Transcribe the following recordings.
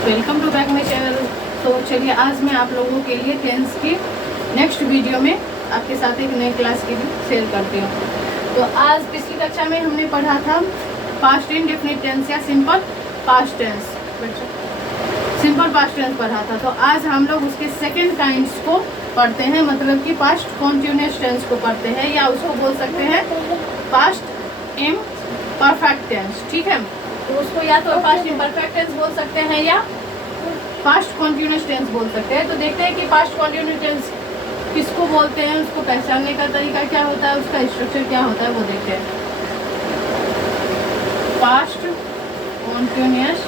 Welcome to back my channel. तो चलिए आज मैं आप लोगों के लिए टेंस की नेक्स्ट वीडियो में आपके साथ एक नई क्लास की भी शेयर करती हूँ। तो आज पिछली कक्षा में हमने पढ़ा था पास्ट इंडेफिनिट टेंस या simple past tense. Simple past tense पढ़ा था। तो आज हम लोग उसके सेकेंड काइंड्स को पढ़ते हैं, मतलब कि पास्ट कॉन्टिन्यूअस टेंस को पढ़ते हैं, या उसको बोल सकते हैं पास्ट इम्परफेक्ट टेंस। ठीक है, तो उसको या तो पास्ट इम्परफेक्ट टेंस बोल सकते हैं या पास्ट कॉन्टिन्यूअस टेंस बोल सकते हैं। तो देखते हैं कि पास्ट कॉन्टिन्यूअस टेंस किसको बोलते हैं, उसको पहचानने का तरीका क्या होता है, उसका स्ट्रक्चर क्या होता है, वो देखते हैं। पास्ट कॉन्टिन्यूअस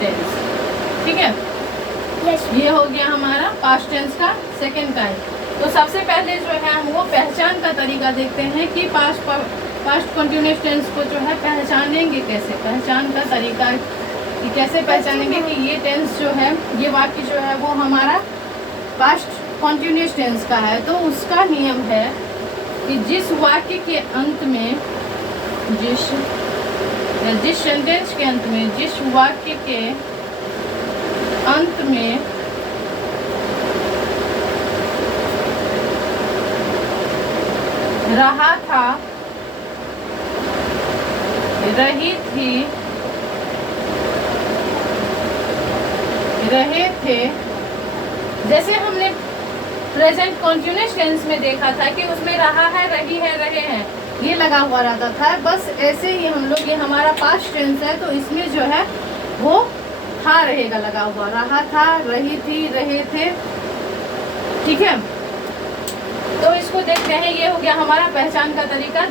टेंस, ठीक है। ये हो गया हमारा पास्ट टेंस का सेकेंड काइंड। तो सबसे पहले जो है हम वो पहचान का तरीका देखते हैं कि पास्ट कॉन्टिन्यूअस टेंस को जो है पहचानेंगे कैसे। पहचान का तरीका कि कैसे पहचानेंगे कि ये टेंस जो है, ये वाक्य जो है वो हमारा पास्ट कॉन्टिन्यूअस टेंस का है। तो उसका नियम है कि जिस वाक्य के अंत में जिस सेंटेंस के अंत में, जिस वाक्य के अंत में रहा था, रही थी, रहे थे, जैसे हमने प्रेजेंट कॉन्टिन्यूअस टेंस में देखा था कि उसमें रहा है, रही है, रहे हैं, ये लगा हुआ रहता था। बस ऐसे ही हम लोग, ये हमारा पास्ट टेंस है तो इसमें जो है वो था रहेगा लगा हुआ, रहा था, रही थी, रहे थे, ठीक है। तो इसको देखते हैं, ये हो गया हमारा पहचान का तरीका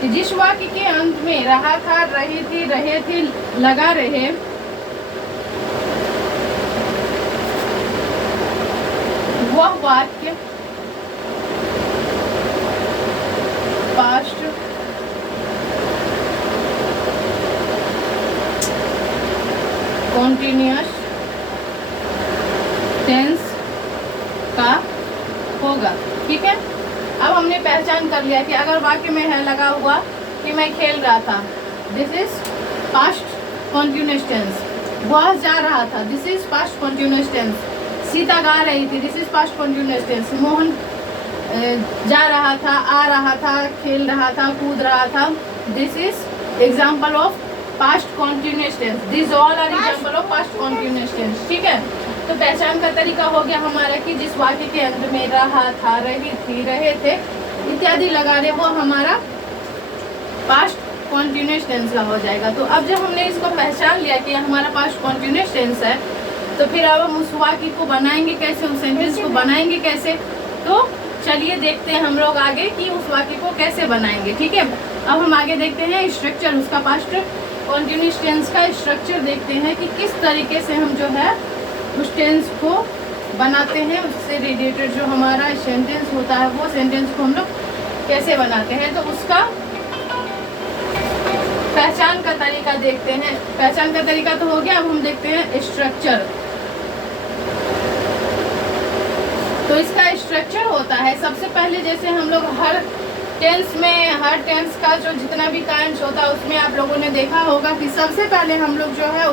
कि जिस वाक्य के अंत में रहा था, रही थी, रहे थे लगा रहे, वह वाक्य पास्ट कॉन्टिन्यूअस टेंस का होगा, ठीक है। अब हमने पहचान कर लिया कि अगर वाक्य में है लगा हुआ कि मैं खेल रहा था, this is past continuous tense. वह जा रहा था, this is past continuous tense. Sita गा रही थी, this is past continuous tense. Mohan जा रहा था, आ रहा था, खेल रहा था, कूद रहा था, this is example of past continuous tense. This all are example of past continuous tense, ठीक है। तो पहचान का तरीका हो गया हमारा कि जिस वाक्य के अंत में रहा था, रही थी, रहे थे इत्यादि लगा रहे, वो हमारा पास्ट कॉन्टिन्यूअस टेंस का हो जाएगा। तो अब जब हमने इसको पहचान लिया कि हमारा पास्ट कॉन्टिन्यूअस टेंस है, तो फिर अब हम उस वाक्य को बनाएंगे कैसे, उस सेंटेंस को बनाएंगे कैसे। तो चलिए देखते हैं हम लोग आगे कि उस वाक्य को कैसे बनाएंगे, ठीक है। अब हम आगे देखते हैं स्ट्रक्चर, उसका पास्ट कॉन्टिन्यूअस टेंस का स्ट्रक्चर देखते हैं कि किस तरीके से हम जो है उस टेंस को बनाते हैं, उससे रिलेटेड जो हमारा सेंटेंस होता है वो सेंटेंस को हम लोग कैसे बनाते हैं। तो उसका पहचान का तरीका देखते हैं। पहचान का तरीका तो हो गया, अब हम देखते हैं स्ट्रक्चर। तो इसका स्ट्रक्चर होता है, सबसे पहले जैसे हम लोग हर टेंस में, हर टेंस का जो जितना भी काइंड्स होता है उसमें आप लोगों ने देखा होगा कि सबसे पहले हम लोग जो है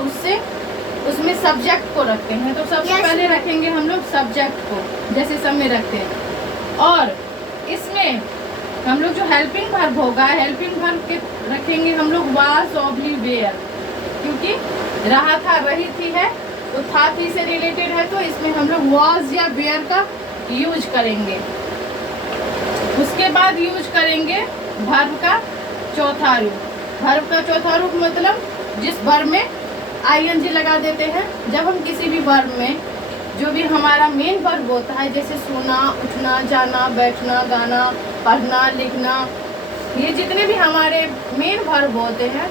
उसमें सब्जेक्ट को रखते हैं। तो सबसे पहले रखेंगे हम लोग सब्जेक्ट को, जैसे सब में रखते हैं। और इसमें हम लोग जो हेल्पिंग वर्ब होगा, हेल्पिंग वर्ब के रखेंगे हम लोग वाज ऑब्ली वेयर, क्योंकि रहा था, रही थी है तो था थी से रिलेटेड है, तो इसमें हम लोग वाज या वेयर का यूज करेंगे। उसके बाद यूज करेंगे वर्ब का चौथा रूप। वर्ब का चौथा रूप मतलब जिस वर्ब में आईएनजी लगा देते हैं। जब हम किसी भी वर्ब में जो भी हमारा मेन वर्ब होता है, जैसे सोना, उठना, जाना, बैठना, गाना, पढ़ना, लिखना, ये जितने भी हमारे मेन वर्ब होते हैं,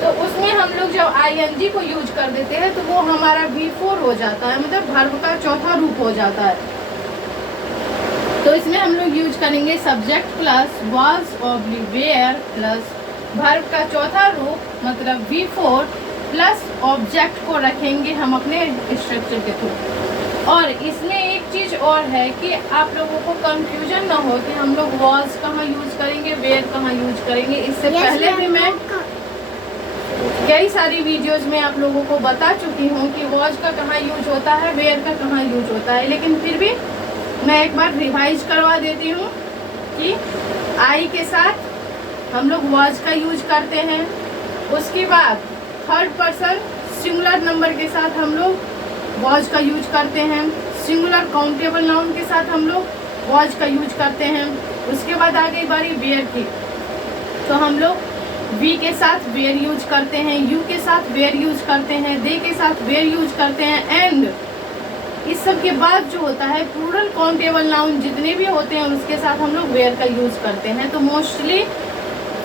तो उसमें हम लोग जब आईएनजी को यूज कर देते हैं तो वो हमारा V4 हो जाता है, मतलब वर्ब का चौथा रूप हो जाता है। तो इसमें हम लोग यूज करेंगे subject plus was oblique were plus verb का चौथा रूप मतलब V4 प्लस ऑब्जेक्ट को रखेंगे हम अपने स्ट्रक्चर के थ्रू। और इसमें एक चीज़ और है कि आप लोगों को कंफ्यूजन ना हो कि हम लोग वाज कहाँ यूज करेंगे, वेयर कहाँ यूज करेंगे। इससे पहले भी मैं कई सारी वीडियोज में आप लोगों को बता चुकी हूँ कि वॉच का कहाँ यूज होता है, वेयर का कहाँ यूज होता है, लेकिन फिर भी मैं एक बार रिवाइज करवा देती हूँ कि आई के साथ हम लोग वॉच का यूज करते हैं। उसके बाद थर्ड पर्सन सिंगुलर नंबर के साथ हम लोग वॉच का यूज करते हैं। सिंगुलर काउंटेबल नाउन के साथ हम लोग वॉच का यूज करते हैं। उसके बाद आ गई बारी वेयर की, तो हम लोग वी के साथ वेयर यूज करते हैं, यू के साथ वेयर यूज करते हैं, दे के साथ वेयर यूज करते हैं। एंड इस सब के बाद जो होता है प्लूरल काउंटेबल नाउन जितने भी होते हैं उसके साथ हम लोग वेयर का यूज करते हैं। तो mostly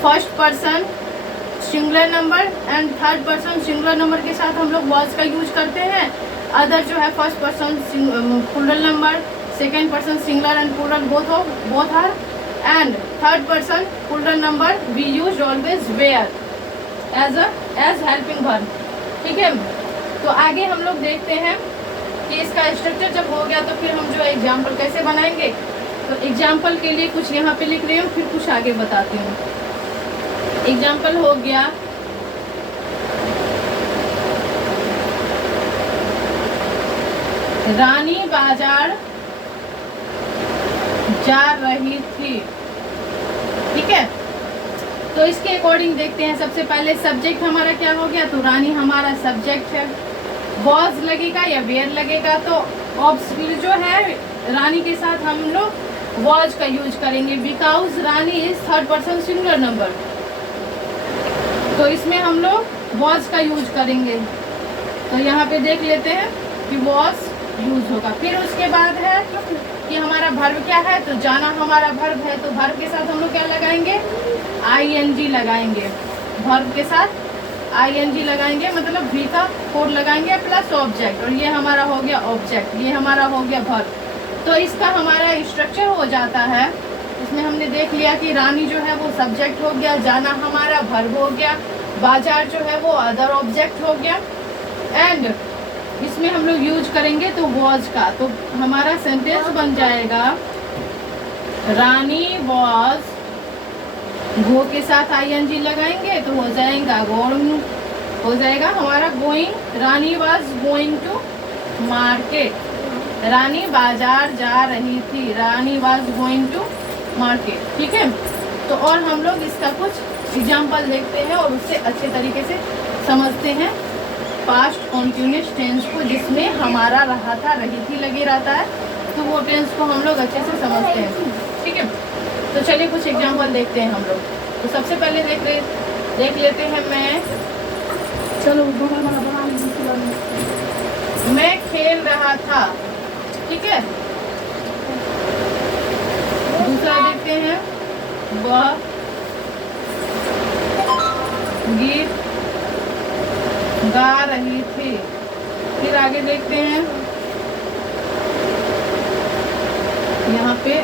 first person singular number and third person singular number के साथ हम लोग वॉच का यूज करते हैं। अदर जो है first person plural number, second person singular and plural both are, and third person plural number we use always where as helping verb। ठीक है, तो आगे हम लोग देखते हैं कि इसका स्ट्रक्चर जब हो गया तो फिर हम जो एग्जाम्पल कैसे बनाएंगे। तो एग्जाम्पल के लिए कुछ यहाँ पे लिख रही हूँ, फिर कुछ आगे बताती हूँ। एग्जाम्पल हो गया, रानी बाजार जा रही थी। ठीक है, तो इसके अकॉर्डिंग देखते हैं। सबसे पहले सब्जेक्ट हमारा क्या हो गया, तो रानी हमारा सब्जेक्ट है। वॉज लगेगा या वेयर लगेगा, तो ऑब्वियसली जो है रानी के साथ हम लोग वॉज का यूज करेंगे, because Rani is third person singular number, तो इसमें हम लोग वॉज का यूज करेंगे। तो यहाँ पे देख लेते हैं कि वॉज यूज होगा। फिर उसके बाद है कि हमारा वर्ब क्या है, तो जाना हमारा वर्ब है, तो वर्ब के साथ हम लोग क्या लगाएंगे, ing लगाएंगे। वर्ब के साथ ing लगाएंगे, मतलब वी का फोर लगाएंगे प्लस ऑब्जेक्ट, और ये हमारा हो गया ऑब्जेक्ट, ये हमारा हो गया वर्ब। तो इसका हमारा स्ट्रक्चर हो जाता है। इसमें हमने देख लिया कि रानी जो है वो सब्जेक्ट हो गया, जाना हमारा वर्ब हो गया, बाजार जो है वो अदर ऑब्जेक्ट हो गया, एंड इसमें हम लोग यूज करेंगे तो वॉज का। तो हमारा सेंटेंस बन जाएगा, रानी वॉज, गो के साथ ing लगाएंगे तो हो जाएगा गोइंग, हो जाएगा हमारा going. Rani was going to market, Rani बाजार जा रही थी, Rani was going to market. ठीक है, तो और हम लोग इसका कुछ एग्जाम्पल देखते हैं और उससे अच्छे तरीके से समझते हैं पास्ट कॉन्टिन्यूस टेंस को, जिसमें हमारा रहा था रही थी लगे रहता है, तो वो टेंस को हम लोग अच्छे से समझते हैं। ठीक है, तो चलिए कुछ एग्जाम्पल देखते हैं हम लोग। तो सबसे पहले देख लेते हैं मैं खेल रहा था। ठीक है, दूसरा देखते हैं, वह गीत गा रही थी। फिर आगे देखते हैं, यहाँ पे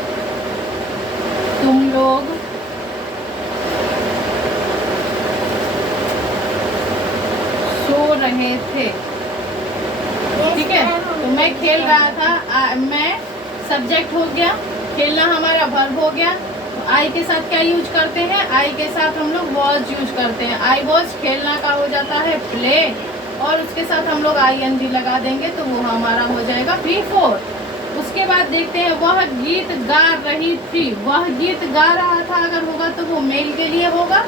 तुम लोग सो रहे थे। ठीक है, तो मैं खेल रहा था, मैं सब्जेक्ट हो गया, खेलना हमारा वर्ब हो गया। आई के साथ क्या यूज करते हैं, आई के साथ हम लोग वॉज यूज करते हैं। आई वॉज खेलना का हो जाता है प्ले, और उसके साथ हम लोग ing लगा देंगे तो वो हमारा हो जाएगा V4। उसके बाद देखते हैं, वह गीत गा रही थी। वह गीत गा रहा था अगर होगा तो वो मेल के लिए होगा,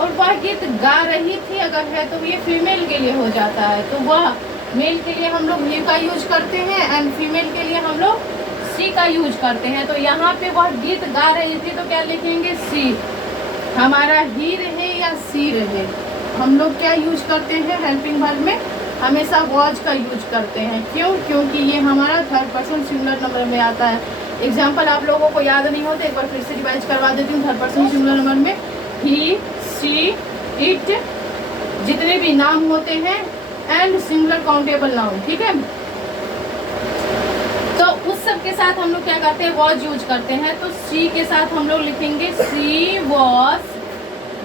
और वह गीत गा रही थी अगर है तो ये फीमेल के लिए हो जाता है। तो वह मेल के लिए हम लोग ही का यूज करते हैं, एंड फीमेल के लिए हम लोग सी का यूज करते हैं। तो यहाँ पे वह गीत गा रही थी तो क्या लिखेंगे, सी। हमारा ही रहे या सी रहे, हम लोग क्या यूज करते हैं हेल्पिंग वर्ब में, हमेशा वॉज का यूज करते हैं। क्यों, क्योंकि ये हमारा थर्ड पर्सन सिंगुलर नंबर में आता है। एग्जाम्पल आप लोगों को याद नहीं होते, एक बार फिर से रिवाइज करवा देती हूँ। थर्ड पर्सन सिंगुलर नंबर में ही, सी, इट जितने भी नाम होते हैं, एंड सिंगुलर काउंटेबल नाउन। ठीक है, तो उस सब के साथ हम लोग क्या करते हैं, वॉज यूज करते हैं। तो सी के साथ हम लोग लिखेंगे सी वॉज,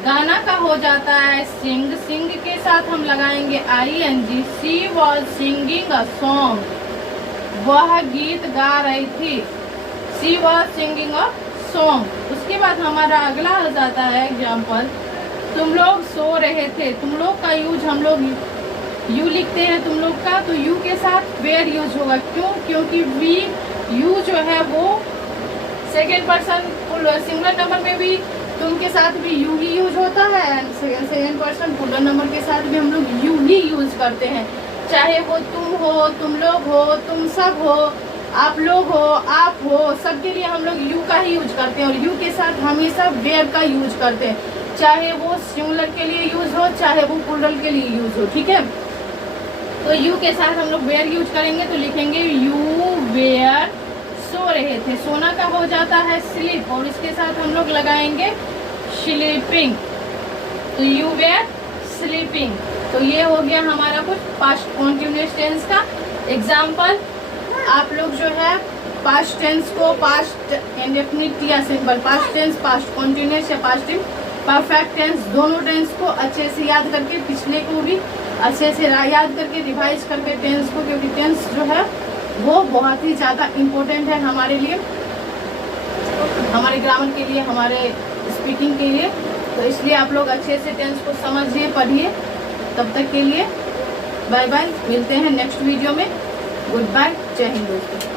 गाना का हो जाता है सिंग, सिंग के साथ हम लगाएंगे ing, she was singing a song, वह गीत गा रही थी, she was singing a song. उसके बाद हमारा अगला हो जाता है एग्जाम्पल, तुम लोग सो रहे थे, तुम लोग का यूज हम लोग यू लिखते हैं तुम लोग का, तो यू के साथ वेयर यूज होगा। क्यों? क्योंकि वी यू जो है वो सेकेंड पर्सन सिंगुलर नंबर में भी तुम के साथ भी यू ही यूज होता है, and second person plural number के साथ भी हम लोग यू ही यूज करते हैं। चाहे वो तुम हो, तुम लोग हो, तुम सब हो, आप लोग हो, आप हो, सबके लिए हम लोग यू का ही यूज करते हैं। और यू के साथ हमेशा वेयर का यूज करते हैं, चाहे वो सिंगुलर के लिए यूज हो, चाहे वो प्लूरल के लिए यूज हो। ठीक है, तो यू के साथ हम लोग वेयर यूज करेंगे तो लिखेंगे यू वेयर सो रहे थे। सोना का हो जाता है स्लीप, और इसके साथ हम लोग लगाएंगे स्लीपिंग, तो यू वेयर स्लीपिंग। तो ये हो गया हमारा कुछ पास्ट कॉन्टिन्यूअस टेंस का एग्जाम्पल। आप लोग जो है पास्ट टेंस को पास्ट इंडेफिनिट या simple past tense, past continuous या पास्ट परफेक्ट टेंस, दोनों टेंस को अच्छे से याद करके, पिछले को भी अच्छे से याद करके, रिवाइज करके टेंस को, क्योंकि टेंस जो है वो बहुत ही ज़्यादा इम्पोर्टेंट है हमारे लिए, हमारे ग्रामर के लिए, हमारे स्पीकिंग के लिए। तो इसलिए आप लोग अच्छे से टेंस को समझिए, पढ़िए। तब तक के लिए बाय बाय, मिलते हैं नेक्स्ट वीडियो में। गुड बाय, जय हिंद दोस्तों।